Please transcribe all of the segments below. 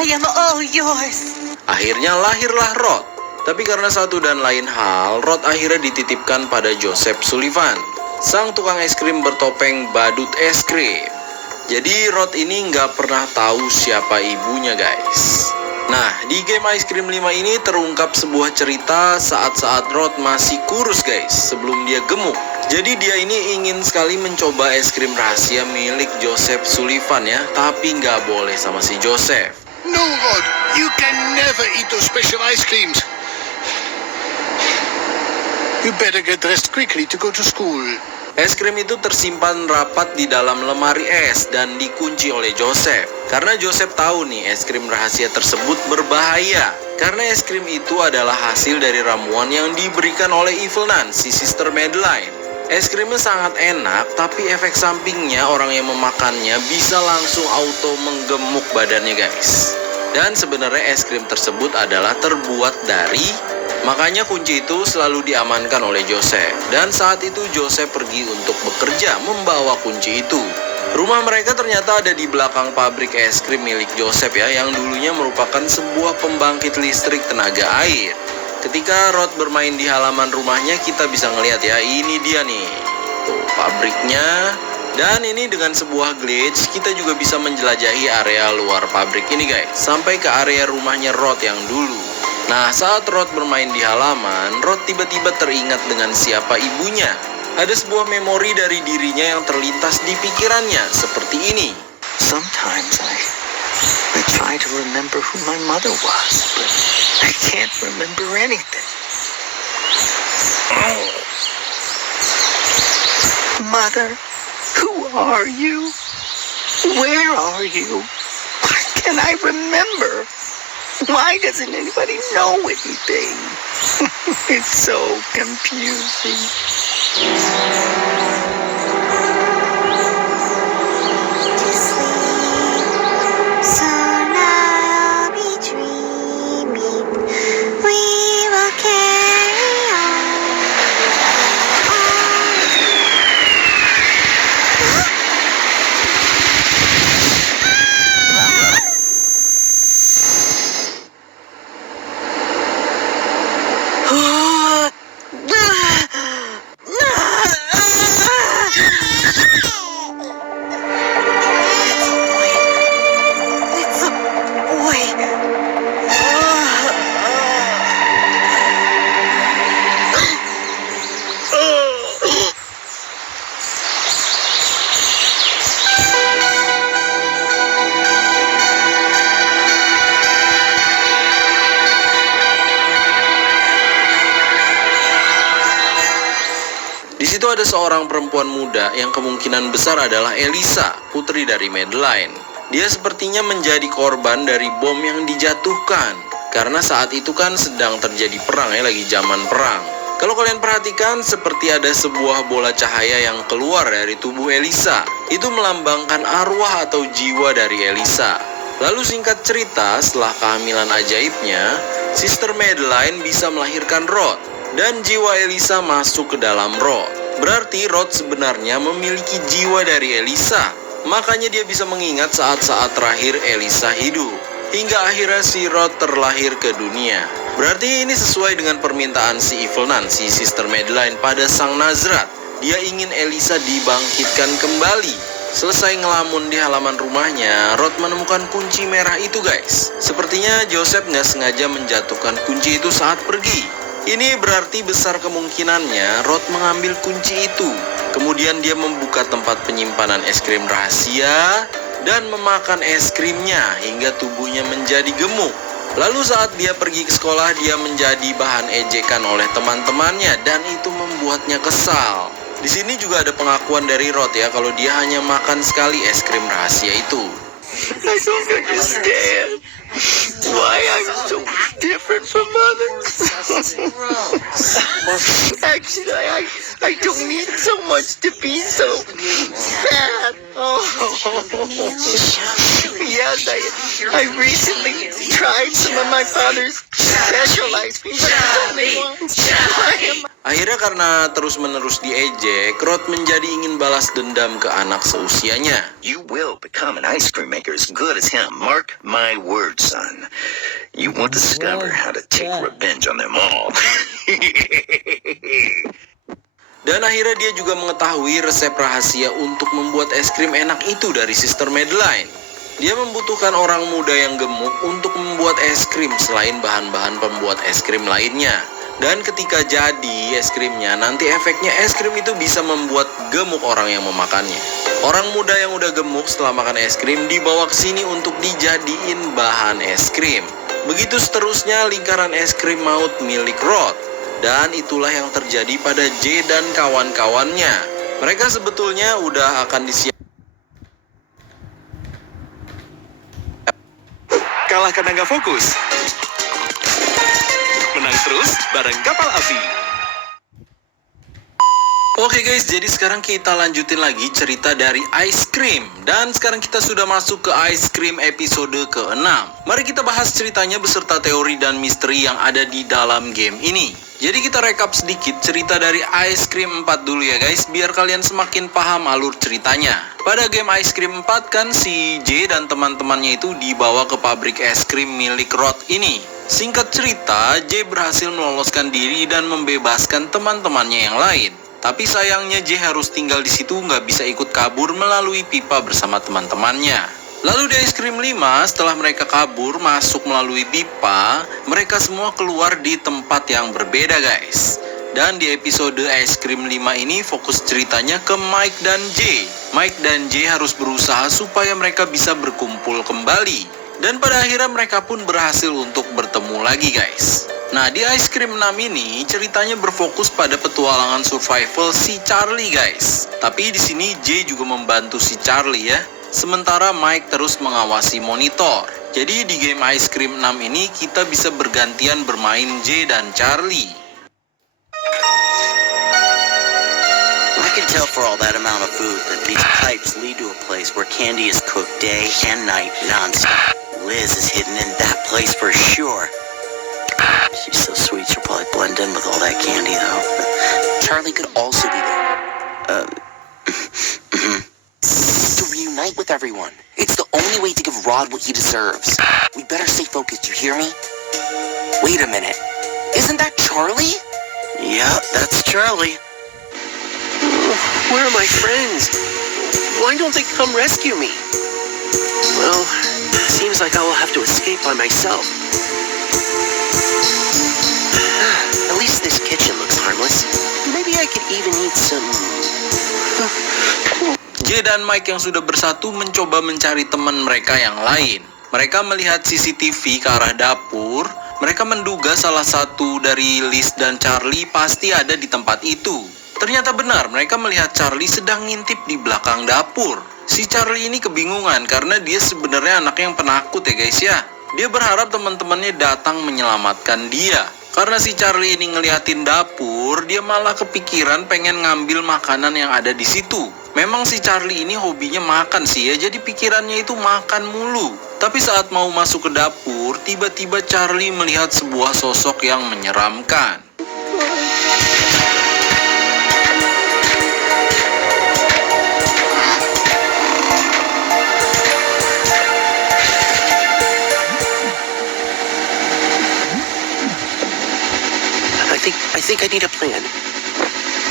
I am all yours. Akhirnya lahirlah Rod. Tapi karena satu dan lain hal, Rod akhirnya dititipkan pada Joseph Sullivan, sang tukang es krim bertopeng badut es krim. Jadi Rod ini nggak pernah tahu siapa ibunya, guys. Nah, di game Ice Cream 5 ini terungkap sebuah cerita saat-saat Rod masih kurus, guys, sebelum dia gemuk. Jadi dia ini ingin sekali mencoba es krim rahasia milik Joseph Sullivan ya, tapi nggak boleh sama si Joseph. No, Rod, you can never eat those special ice creams. You better get dressed quickly to go to school. Es krim itu tersimpan rapat di dalam lemari es dan dikunci oleh Joseph. Karena Joseph tahu nih es krim rahasia tersebut berbahaya. Karena es krim itu adalah hasil dari ramuan yang diberikan oleh Evil Nun, si Sister Madeline. Es krimnya sangat enak, tapi efek sampingnya orang yang memakannya bisa langsung auto menggemuk badannya, guys. Dan sebenarnya es krim tersebut adalah terbuat dari, makanya kunci itu selalu diamankan oleh Joseph. Dan saat itu Joseph pergi untuk bekerja membawa kunci itu. Rumah mereka ternyata ada di belakang pabrik es krim milik Joseph ya, yang dulunya merupakan sebuah pembangkit listrik tenaga air. Ketika Rod bermain di halaman rumahnya, kita bisa ngelihat ya, ini dia nih, tuh pabriknya. Dan ini dengan sebuah glitch, kita juga bisa menjelajahi area luar pabrik ini, guys, sampai ke area rumahnya Rod yang dulu. Nah, saat Rod bermain di halaman, Rod tiba-tiba teringat dengan siapa ibunya. Ada sebuah memori dari dirinya yang terlintas di pikirannya, seperti ini. Sometimes I try to remember who my mother was, but I can't remember anything. Mother, who are you? Where are you? Why can't I remember? Why doesn't anybody know anything? It's so confusing. Soon I'll be dreaming. We will carry on. It's a boy. Di situ ada seorang perempuan muda yang kemungkinan besar adalah Elisa, putri dari Madeline. Dia sepertinya menjadi korban dari bom yang dijatuhkan. Karena saat itu kan sedang terjadi perang ya, lagi zaman perang. Kalau kalian perhatikan, seperti ada sebuah bola cahaya yang keluar dari tubuh Elisa. Itu melambangkan arwah atau jiwa dari Elisa. Lalu singkat cerita, setelah kehamilan ajaibnya, Sister Madeline bisa melahirkan Rod. Dan jiwa Elisa masuk ke dalam Rod. Berarti Rod sebenarnya memiliki jiwa dari Elisa. Makanya dia bisa mengingat saat-saat terakhir Elisa hidup. Hingga akhirnya si Rod terlahir ke dunia. Berarti ini sesuai dengan permintaan si Evil Nun, si Sister Madeline pada sang Nazrat. Dia ingin Elisa dibangkitkan kembali. Selesai ngelamun di halaman rumahnya, Rod menemukan kunci merah itu, guys. Sepertinya Joseph nggak sengaja menjatuhkan kunci itu saat pergi. Ini berarti besar kemungkinannya Rod mengambil kunci itu. Kemudian dia membuka tempat penyimpanan es krim rahasia dan memakan es krimnya hingga tubuhnya menjadi gemuk. Lalu saat dia pergi ke sekolah, dia menjadi bahan ejekan oleh teman-temannya dan itu membuatnya kesal. Di sini juga ada pengakuan dari Rod ya, kalau dia hanya makan sekali es krim rahasia itu. I don't understand why I'm so different from others. Actually, I don't need so much to be so sad. Oh. Yes, I recently tried some of my father's special ice cream, but I only want some. Akhirnya karena terus-menerus diejek, Rod menjadi ingin balas dendam ke anak seusianya. You will become an ice cream maker as good as him. Mark my words, son. You will discover how to take revenge on them all. Dan akhirnya dia juga mengetahui resep rahasia untuk membuat es krim enak itu dari Sister Madeline. Dia membutuhkan orang muda yang gemuk untuk membuat es krim selain bahan-bahan pembuat es krim lainnya. Dan ketika jadi es krimnya, nanti efeknya es krim itu bisa membuat gemuk orang yang memakannya. Orang muda yang udah gemuk setelah makan es krim dibawa ke sini untuk dijadiin bahan es krim. Begitu seterusnya lingkaran es krim maut milik Rod. Dan itulah yang terjadi pada J dan kawan-kawannya. Mereka sebetulnya udah akan disiapkan. Kalah karena nggak fokus. Menang terus bareng kapal api. Oke guys, jadi sekarang kita lanjutin lagi cerita dari Ice Cream. Dan sekarang kita sudah masuk ke Ice Cream episode ke-6. Mari kita bahas ceritanya beserta teori dan misteri yang ada di dalam game ini. Jadi kita rekap sedikit cerita dari Ice Cream 4 dulu ya guys, biar kalian semakin paham alur ceritanya. Pada game Ice Cream 4 kan si J dan teman-temannya itu dibawa ke pabrik es krim milik Rod ini. Singkat cerita, J berhasil meloloskan diri dan membebaskan teman-temannya yang lain. Tapi sayangnya J harus tinggal di situ, nggak bisa ikut kabur melalui pipa bersama teman-temannya. Lalu di Ice Cream 5, setelah mereka kabur masuk melalui pipa, mereka semua keluar di tempat yang berbeda guys. Dan di episode Ice Cream 5 ini fokus ceritanya ke Mike dan J. Mike dan J harus berusaha supaya mereka bisa berkumpul kembali. Dan pada akhirnya mereka pun berhasil untuk bertemu lagi guys. Nah di Ice Cream 6 ini ceritanya berfokus pada petualangan survival si Charlie guys. Tapi di sini J juga membantu si Charlie ya. Sementara Mike terus mengawasi monitor. Jadi di game Ice Cream 6 ini kita bisa bergantian bermain J dan Charlie. I can tell for all that amount of food that these pipes lead to a place where candy is cooked day and night nonstop. Liz is hidden in that place for sure. She's so sweet, she'll probably blend in with all that candy, though. Charlie could also be there. To reunite with everyone. It's the only way to give Rod what he deserves. We better stay focused, you hear me? Wait a minute. Isn't that Charlie? Yeah, that's Charlie. Where are my friends? Why don't they come rescue me? Well, seems like I will have to escape by myself. At least this kitchen looks harmless. Maybe I could even eat some... J dan Mike yang sudah bersatu mencoba mencari teman mereka yang lain. Mereka melihat CCTV ke arah dapur. Mereka menduga salah satu dari Liz dan Charlie pasti ada di tempat itu. Ternyata benar, mereka melihat Charlie sedang ngintip di belakang dapur. Si Charlie ini kebingungan karena dia sebenarnya anak yang penakut ya guys ya. Dia berharap teman-temannya datang menyelamatkan dia. Karena si Charlie ini ngeliatin dapur, dia malah kepikiran pengen ngambil makanan yang ada di situ. Memang si Charlie ini hobinya makan sih ya, jadi pikirannya itu makan mulu. Tapi saat mau masuk ke dapur, tiba-tiba Charlie melihat sebuah sosok yang menyeramkan. I think I need a plan.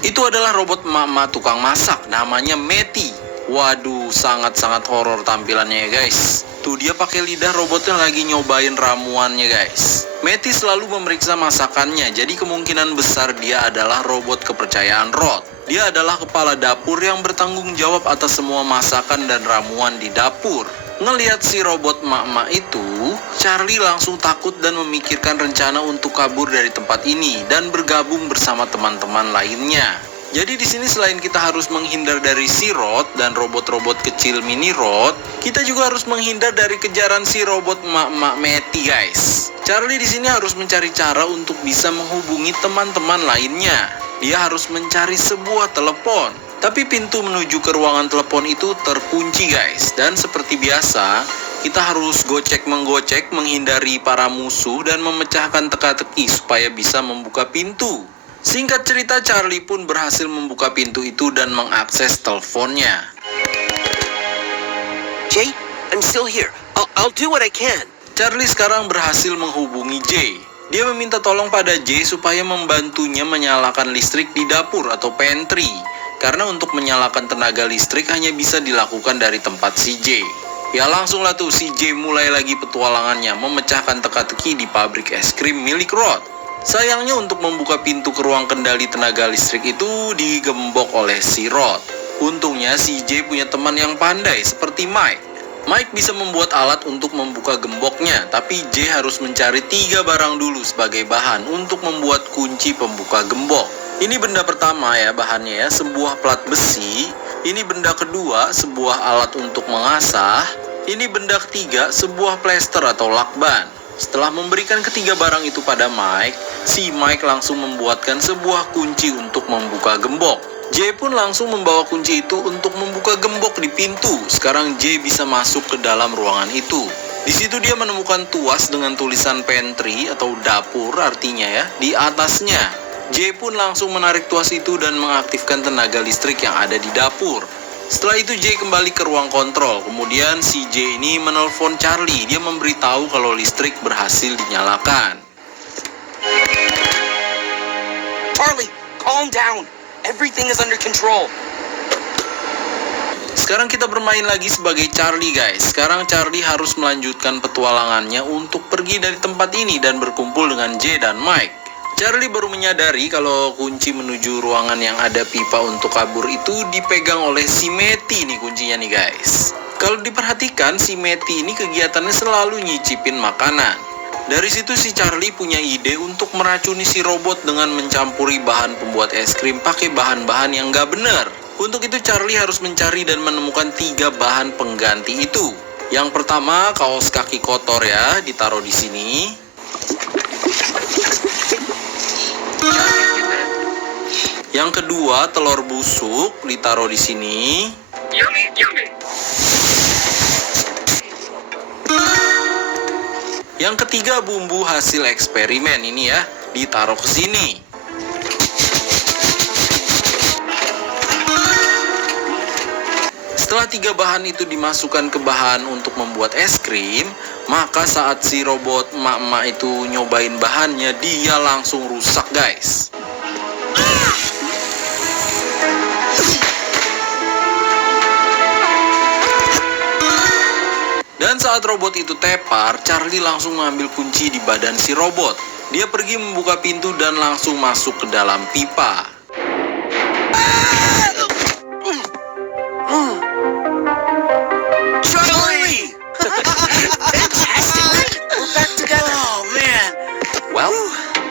Itu adalah robot mama tukang masak, namanya Matty. Waduh, sangat-sangat horor tampilannya ya guys. Tuh dia pakai lidah robotnya lagi nyobain ramuannya guys. Matty selalu memeriksa masakannya, jadi kemungkinan besar dia adalah robot kepercayaan Rod. Dia adalah kepala dapur yang bertanggung jawab atas semua masakan dan ramuan di dapur. Ngelihat si robot mak-mak itu, Charlie langsung takut dan memikirkan rencana untuk kabur dari tempat ini dan bergabung bersama teman-teman lainnya. Jadi di sini selain kita harus menghindar dari si Rod dan robot-robot kecil mini Rod, kita juga harus menghindar dari kejaran si robot mak-mak Matty guys. Charlie di sini harus mencari cara untuk bisa menghubungi teman-teman lainnya. Dia harus mencari sebuah telepon. Tapi pintu menuju ke ruangan telepon itu terkunci guys. Dan seperti biasa, kita harus gocek-menggocek menghindari para musuh dan memecahkan teka-teki supaya bisa membuka pintu. Singkat cerita, Charlie pun berhasil membuka pintu itu dan mengakses teleponnya. Jay, I'm still here. I'll do what I can. Charlie sekarang berhasil menghubungi Jay. Dia meminta tolong pada Jay supaya membantunya menyalakan listrik di dapur atau pantry. Karena untuk menyalakan tenaga listrik hanya bisa dilakukan dari tempat si Jay. Ya langsunglah tuh si Jay mulai lagi petualangannya memecahkan teka-teki di pabrik es krim milik Rod. Sayangnya untuk membuka pintu ke ruang kendali tenaga listrik itu digembok oleh si Rod. Untungnya si Jay punya teman yang pandai seperti Mike. Mike bisa membuat alat untuk membuka gemboknya, tapi Jay harus mencari 3 barang dulu sebagai bahan untuk membuat kunci pembuka gembok. Ini benda pertama ya bahannya ya, sebuah plat besi. Ini benda kedua, sebuah alat untuk mengasah. Ini benda ketiga, sebuah plester atau lakban. Setelah memberikan ketiga barang itu pada Mike, si Mike langsung membuatkan sebuah kunci untuk membuka gembok. Jay pun langsung membawa kunci itu untuk membuka gembok di pintu. Sekarang Jay bisa masuk ke dalam ruangan itu. Di situ dia menemukan tuas dengan tulisan pantry atau dapur artinya ya, di atasnya. Jay pun langsung menarik tuas itu dan mengaktifkan tenaga listrik yang ada di dapur. Setelah itu Jay kembali ke ruang kontrol. Kemudian si Jay ini menelpon Charlie. Dia memberitahu kalau listrik berhasil dinyalakan. Charlie, calm down. Everything is under control. Sekarang kita bermain lagi sebagai Charlie guys. Sekarang Charlie harus melanjutkan petualangannya untuk pergi dari tempat ini dan berkumpul dengan Jay dan Mike. Charlie baru menyadari kalau kunci menuju ruangan yang ada pipa untuk kabur itu dipegang oleh si Matty nih kuncinya nih guys. Kalau diperhatikan si Matty ini kegiatannya selalu nyicipin makanan. Dari situ si Charlie punya ide untuk meracuni si robot dengan mencampuri bahan pembuat es krim pakai bahan-bahan yang gak benar. Untuk itu Charlie harus mencari dan menemukan 3 bahan pengganti itu. Yang pertama kaos kaki kotor ya, ditaruh di sini. Yang kedua, telur busuk ditaruh di sini. Yang ketiga, bumbu hasil eksperimen ini ya, ditaruh ke sini. Setelah 3 bahan itu dimasukkan ke bahan untuk membuat es krim, maka saat si robot emak-emak itu nyobain bahannya, dia langsung rusak guys. Dan saat robot itu tepar, Charlie langsung mengambil kunci di badan si robot. Dia pergi membuka pintu dan langsung masuk ke dalam pipa. Charlie! Fantastic! We're back together. Oh, man. Well,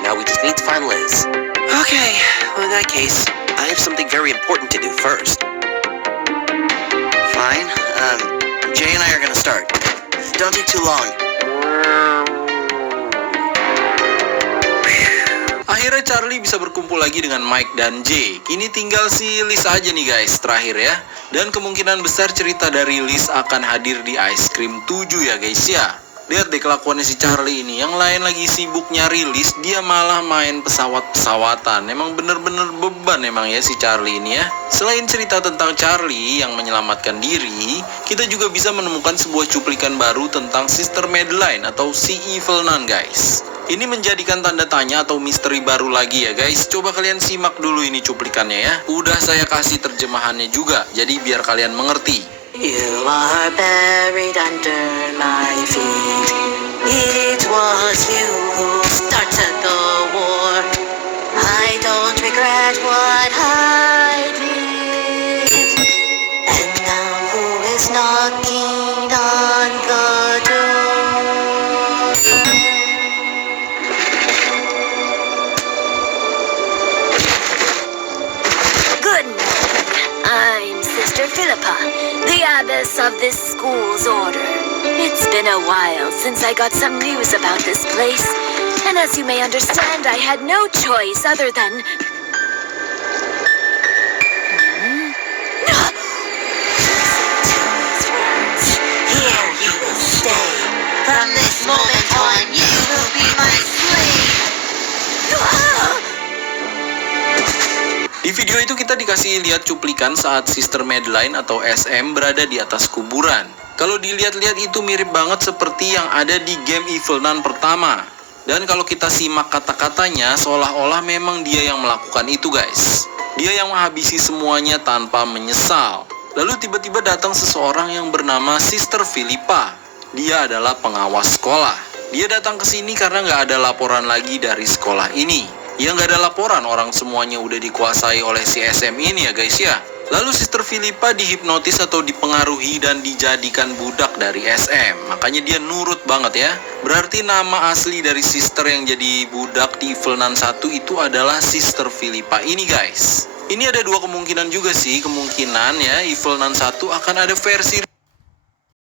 now we just need to find Liz. Okay, well, in that case, I have something very important to do first. Fine. Jay and I are gonna start. Don't take too long. Akhirnya Charlie bisa berkumpul lagi dengan Mike dan Jay. Kini tinggal si Liz aja nih guys, terakhir ya. Dan kemungkinan besar cerita dari Liz akan hadir di Ice Cream 7 ya guys ya. Lihat deh kelakuannya si Charlie ini. Yang lain lagi sibuk nyari Liz, dia malah main pesawat-pesawatan. Emang bener-bener beban emang ya si Charlie ini ya. Selain cerita tentang Charlie yang menyelamatkan diri, kita juga bisa menemukan sebuah cuplikan baru tentang Sister Madeline atau si Evil Nun guys. Ini menjadikan tanda tanya atau misteri baru lagi ya guys. Coba kalian simak dulu ini cuplikannya ya. Udah saya kasih terjemahannya juga, jadi biar kalian mengerti. You are buried under my feet. It was you who started the war. I don't regret what I did. And now who is knocking on the door? Good morning. I'm Sister Philippa, the abbess of this school's order. It's been a while since I got some news about this place, and as you may understand, I had no choice other than... Kita dikasih lihat cuplikan saat Sister Madeline atau SM berada di atas kuburan. Kalau dilihat-lihat itu mirip banget seperti yang ada di game Evil Nun pertama. Dan kalau kita simak kata-katanya, seolah-olah memang dia yang melakukan itu guys. Dia yang menghabisi semuanya tanpa menyesal. Lalu tiba-tiba datang seseorang yang bernama Sister Philippa. Dia adalah pengawas sekolah. Dia datang ke sini karena nggak ada laporan lagi dari sekolah ini. Ya nggak ada laporan, orang semuanya udah dikuasai oleh si SM ini ya guys ya. Lalu Sister Philippa dihipnotis atau dipengaruhi dan dijadikan budak dari SM. Makanya dia nurut banget ya. Berarti nama asli dari Sister yang jadi budak di Evil Nun 1 itu adalah Sister Philippa ini guys. Ini ada dua kemungkinan juga sih. Kemungkinan ya Evil Nun 1 akan ada versi